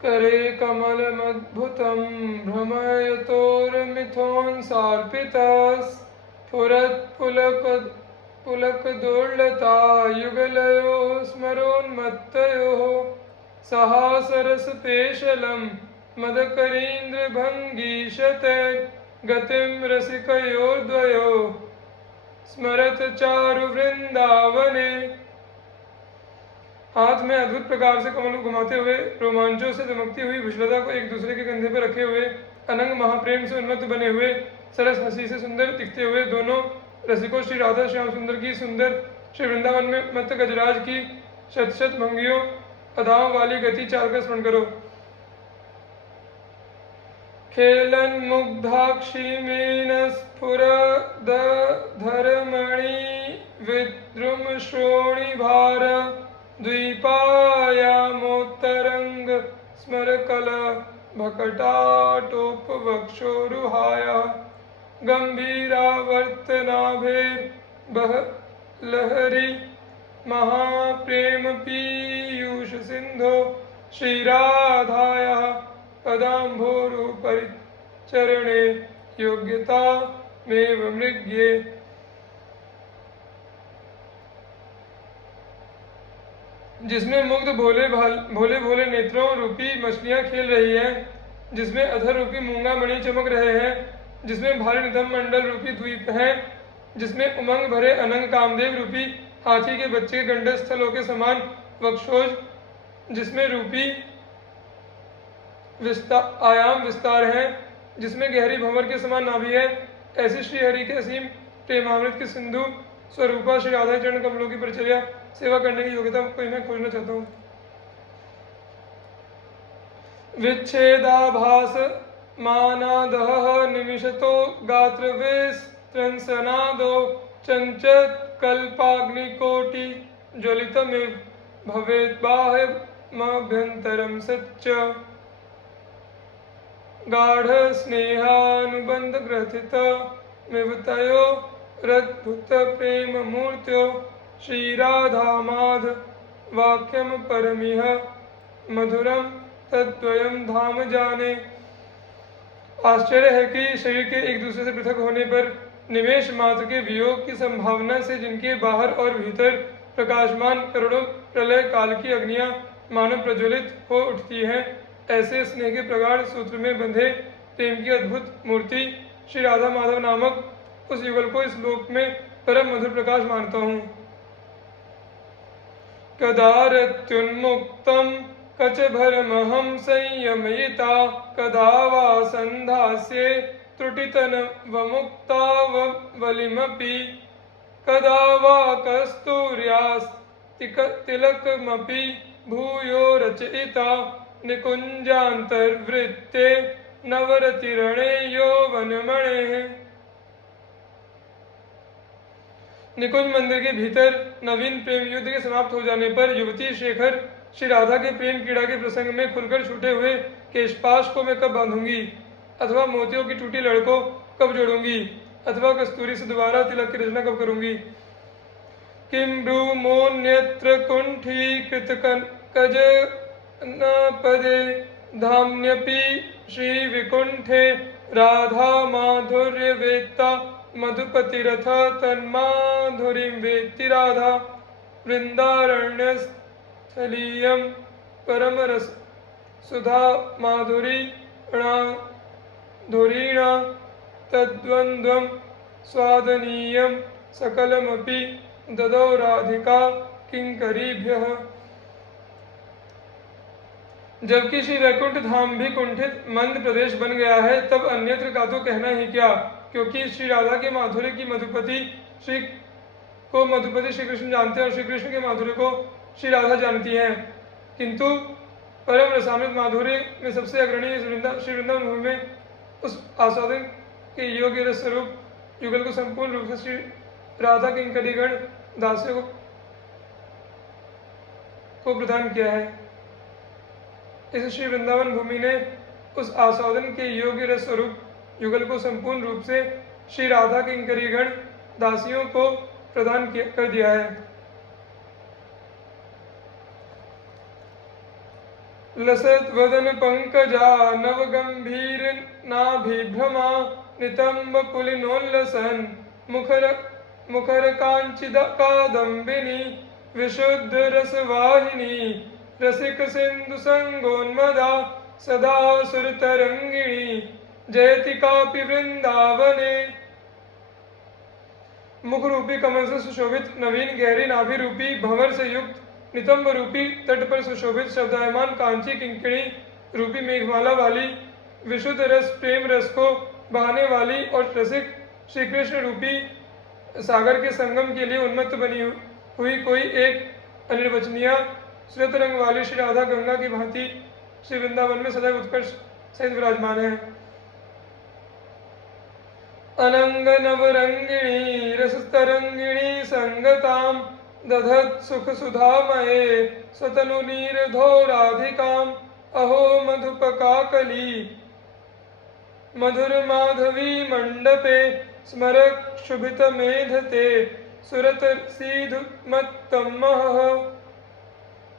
करे कमलमद्भुतं भ्रमयतोर्मिथोन्सार्पितस्फुरत्पुलकदुर्लता युगलयोः स्मरोन्मत्तयोः सहासरसपेशलं मदकरीन्द्रभङ्गीशतैर्गतिं रसिकयोर्द्वयो स्मरत चारु वृंदावने। हाथ में अद्भुत प्रकार से कमल को घुमाते हुए रोमांचों से चमकती हुई भुजलता को एक दूसरे के कंधे पर रखे हुए अनंग महाप्रेम से उन्मत्त बने हुए सरस हंसी से सुंदर दिखते हुए दोनों रसिकों श्री राधा श्याम सुंदर की सुंदर श्री वृंदावन में मत गजराज की शत शत भंगियों अदाओं वाली गति चाल का स्मरण करो। खेलन मुग्धाक्षिमेन स्फुरदधरमणि विद्रुम श्रोणिभार द्वीपायामोत्तरंग स्मरकल भकटाटोपवक्षोरुहाया गंभीरावर्तनाभेर्बह लहरी महाप्रेम पीयूष सिंधो श्रीराधाया पदाम्भोरुपरिचरणे योग्यता मेव मृग्ये। जिसमें मुग्ध भोले भोले नेत्रों रूपी मछलियां खेल रही हैं, जिसमें अधर रूपी मूंगा मणि चमक रहे हैं, जिसमें भारी निधम मंडल रूपी द्वीप है, जिसमें उमंग भरे अनंग कामदेव रूपी हाथी के बच्चे के गंडे स्थलों के समान वक्षोज, जिसमें रूपी आयाम विस्तार है, जिसमें गहरी भंवर के समान नाभि है, ऐसी श्री हरि के असीम प्रेमामृत के सिंधु स्वरूपा श्री राधा चरण कमलों की परिचर्या सेवा करने की योग्यता को मैं खोजना चाहता हूँ। विच्छेदाभास मानादह निमिषतो गात्र विस्त्रंसनादो चंचत कल्पाग्निकोटि ज्वलितमिव भवेत् बाह्यमभ्यन्तरं सच्च गाढ़ स्नेहानुबंध ग्रथित मिवतयो रद्भुत प्रेम मूर्त्यो श्री राधा माध वाक्यम परमिह मधुरम तद्वयम धाम जाने। आश्चर्य है कि शरीर के एक दूसरे से पृथक होने पर निमेष मात्र के वियोग की संभावना से जिनके बाहर और भीतर प्रकाशमान करोड़ों प्रलय काल की अग्नियां मानव प्रज्वलित हो उठती हैं, ऐसे स्नेह के प्रगाढ़ सूत्र में बंधे प्रेम की अद्भुत मूर्ति श्री राधा माधव नामक उस युगल को इस लोक में परम मधुर प्रकाश मानता हूँ। कदारत्युन्मुक्तं कचभरमहं संयमयिता कदा वा सन्धास्ये त्रुटितनवमुक्तावलिमपि कदा वा कस्तूर्यास्तिलकमपि भूयो रचयिता निकुञ्जान्तर्वृत्ते नवरतिरणे यौवनमणेः। निकुंज मंदिर के भीतर नवीन प्रेम युद्ध के समाप्त हो जाने पर युवती शेखर श्री राधा के प्रेम क्रीड़ा के प्रसंग में खुलकर छूटे हुए केशपाश को मैं कब बांधूंगी, अथवा मोतियों की टूटी लड़ को कब जोड़ूंगी, अथवा कस्तूरी से दोबारा तिलक की रचना कब करूंगी। किम ब्रूमोन्यत्र कुंठी कृतकज न पदे धाम्यपि श्री विकुंठे राधा माधुर्य वेत्ता मधुपतिरथ तन्माधुरीं वेत्ति राधा वृंदारण्यस्थलीयं परमरस सुधा माधुरीणा तद्वन्द्वं स्वादनीयं सकलमपि ददौ राधिका किंकरीभ्यः। जबकि श्री वैकुंठ धाम भी कुंठित मंद प्रदेश बन गया है, तब अन्यत्र का तो कहना ही क्या, क्योंकि श्री राधा के माधुर्य की मधुपति श्री कृष्ण जानते हैं और श्री कृष्ण के माधुर्य को श्री राधा जानती हैं। किंतु परम रसामृत माधुर्य में सबसे अग्रणी श्री वृंदावन भूमि में उस आस्वादन के योग्य रस स्वरूप युगल को संपूर्ण रूप से श्री राधा किंकरीगण दासियों को प्रदान किया है। इस श्री वृंदावन भूमि ने उस आस्वादन के योग्य रस स्वरूप युगल को संपूर्ण रूप से श्री राधा किंकरीगण दासियों को प्रदान कर दिया है। लसत वदन पंकजा नव गंभीर नाभिभ्रमा नितंब पुलिनोल्लसन मुखर कांचिद कादम्बिनी विशुद्ध रसवाहिनी रसिक सिंधु संगोन्मदा सदा सुरतरंगिणी जयति कापि वृंदावने। मुख रूपी कमल से सुशोभित नवीन गहरी नाभि रूपी भंवर से युक्त नितंब रूपी तट पर सुशोभित शब्दायमान कांची किंकिणी रूपी मेघमाला वाली विशुद्ध रस प्रेम रस को बहाने वाली और रसिक श्री कृष्ण रूपी सागर के संगम के लिए उन्मत्त बनी हुई कोई एक अनिर्वचनीय श्रुत रंग वाली श्री राधा गंगा की भांति श्री वृंदावन में सदैव उत्कर्ष सहित विराजमान है। अनंग नवरंगिणी रसतरंगिणी संगताम दधत सुख सुधामये स्वतनु नीरधो राधिकाम अहो मधुपकाकली मधुर माधवी मंडपे स्मरक शुभित मेधते सुरत सीधु मत्तमः।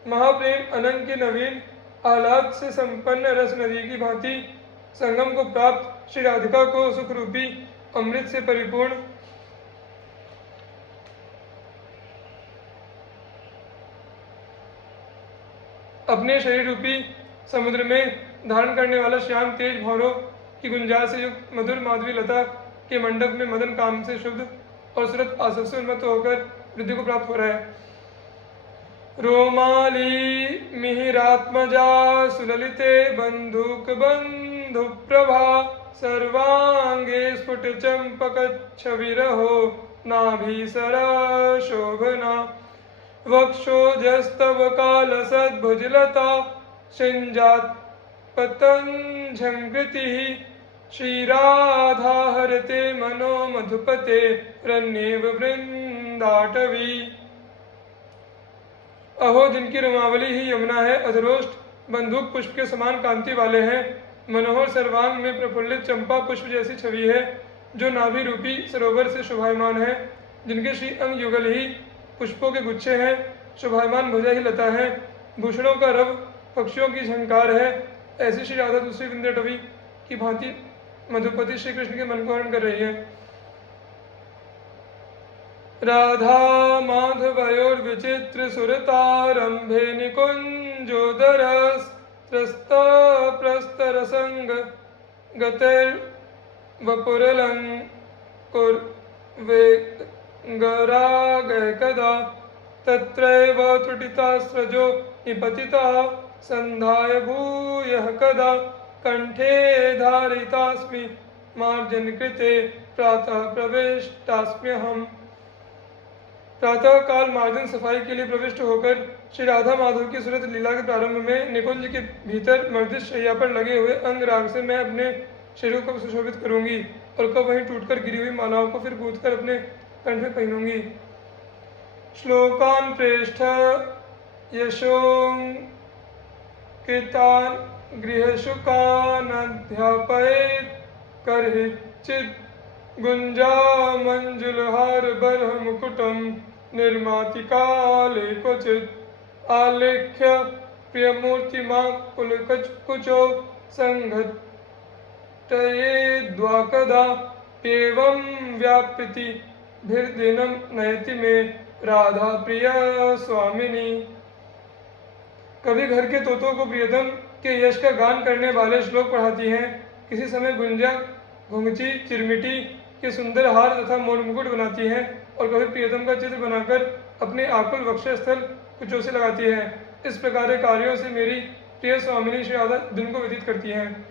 महाप्रेम अनंग की नवीन आह्लाद से संपन्न रस नदी की भांति संगम को प्राप्त श्री राधिका को सुख रूपी अमृत से परिपूर्ण अपने शरीर रूपी समुद्र में धारण करने वाला श्याम तेज भौरों की गुंजाइश से युक्त मधुर माधवी लता के मंडप में मदन काम से शुद्ध और सुरत आसव से उन्मत्त होकर वृद्धि को प्राप्त हो रहा है। रोमाली मिहिरात्मजा सुललिते बंधुक बंधु प्रभा सर्वांगे स्फुट चंपक छविरहो नाभिसरा शोभना वक्षोजस्तव काल सद्भुजलता सिंजात पतंझंकृति श्रीराधा हरते मनो मधुपते रन्येव वृंदाटवी। अहो जिनकी रोमावली ही यमुना है, अधरोष्ट बंदूक पुष्प के समान कांति वाले हैं, मनोहर सर्वांग में प्रफुल्लित चंपा पुष्प जैसी छवि है, जो नाभि रूपी सरोवर से शोभायमान है, जिनके श्री अंग युगल ही पुष्पों के गुच्छे हैं, शोभायमान भुजा ही लता है, भूषणों का रव पक्षियों की झंकार है। ऐसी श्री राधा दूसरी विंध्यटवी की भांति मधुपति श्री कृष्ण के मन को हरण कर रही है। राधा माधवयोर विचित्र सुरतारंभे निकुंजोदरस त्रस्त प्रस्तर संग गतिर वपुरलंकुर वेगरागय कदा तत्रैव त्रुटिता स्रजो निपतिता संधाय भूयः कदा कंठे धारितास्मि मार्जन कृते प्रातः प्रविष्टास्म्यहम्। प्रातः काल मार्जन सफाई के लिए प्रविष्ट होकर श्री राधा माधव की सुरत लीला के प्रारंभ में निकुंज के भीतर मर्दित शैया पर लगे हुए अंग राग से मैं अपने शरीर को सुशोभित करूंगी और कब वहीं टूटकर गिरी हुई मालाओं को फिर गूंथकर अपने कंठ में पहनूंगी। श्लोकान प्रेष्ठ यशों कितान गृहशुकान अध्यापयेत् करहिचित् गुंजा मंजुलहार बरह मुकुटम निर्मातिकाले क्वचित् आलेख्य प्रियमूर्तिमा कुलकुचो संघटये द्वाकदा एवं व्यापृति भिर्दिनम नयति में राधा प्रिय स्वामिनी। कभी घर के तोतों को प्रियतम के यश का गान करने वाले श्लोक पढ़ाती हैं, किसी समय गुंजा घुंघची चिरमिटी के सुंदर हार तथा मोर मुकुट बनाती हैं और कभी प्रियतम का चित्र बनाकर अपने आकुल वक्षस्थल कुचों से लगाती हैं। इस प्रकार के कार्यों से मेरी प्रिय स्वामिनी श्री राधा दिन को व्यतीत करती हैं।